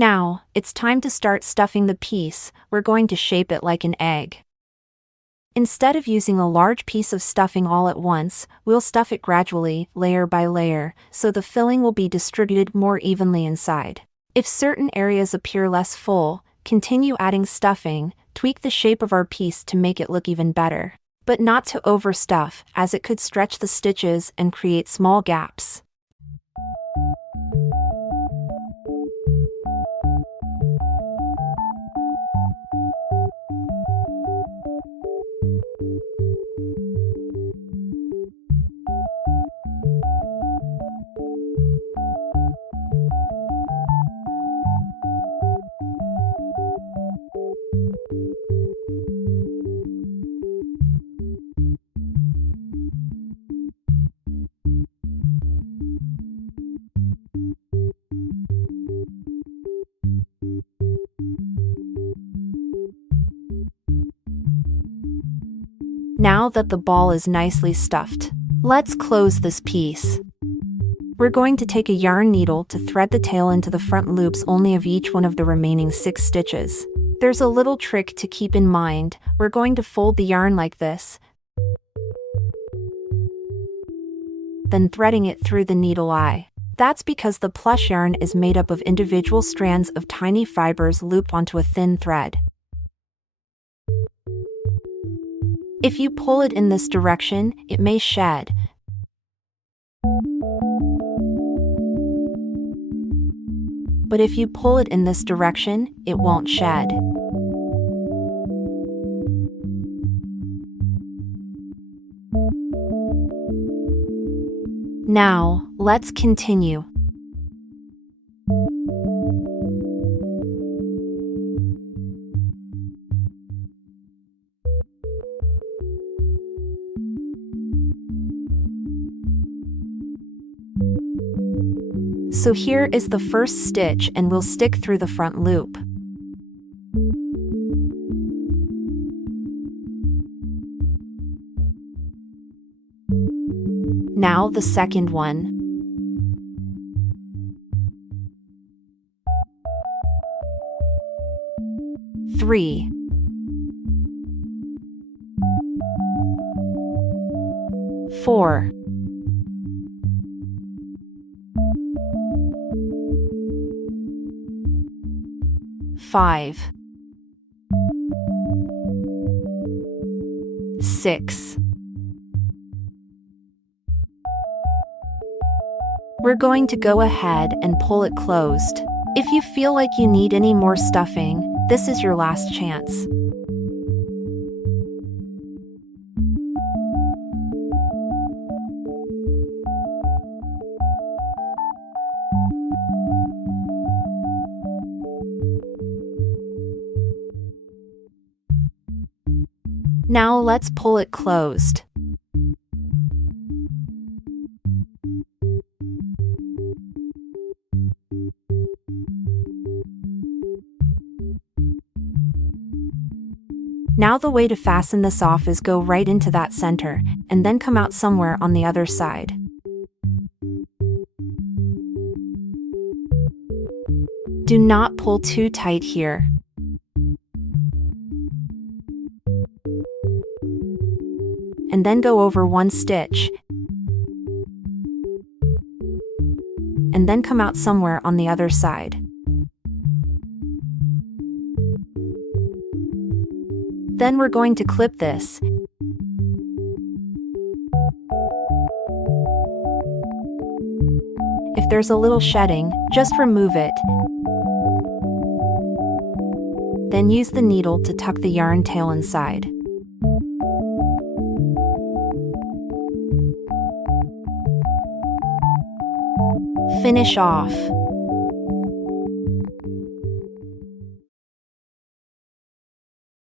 Now, it's time to start stuffing the piece. We're going to shape it like an egg. Instead of using a large piece of stuffing all at once, we'll stuff it gradually, layer by layer, so the filling will be distributed more evenly inside. If certain areas appear less full, continue adding stuffing, tweak the shape of our piece to make it look even better. But not to overstuff, as it could stretch the stitches and create small gaps. Now that the ball is nicely stuffed, let's close this piece. We're going to take a yarn needle to thread the tail into the front loops only of each one of the remaining 6 stitches. There's a little trick to keep in mind. We're going to fold the yarn like this, then threading it through the needle eye. That's because the plush yarn is made up of individual strands of tiny fibers looped onto a thin thread. If you pull it in this direction, it may shed. But if you pull it in this direction, it won't shed. Now, let's continue. So here is the first stitch, and we'll stick through the front loop. Now the second one. Three. Four. 5. 6. We're going to go ahead and pull it closed. If you feel like you need any more stuffing, this is your last chance. Now let's pull it closed. Now the way to fasten this off is go right into that center, and then come out somewhere on the other side. Do not pull too tight here. And then go over one stitch, and then come out somewhere on the other side. Then we're going to clip this. If there's a little shedding, just remove it. Then use the needle to tuck the yarn tail inside. Finish off.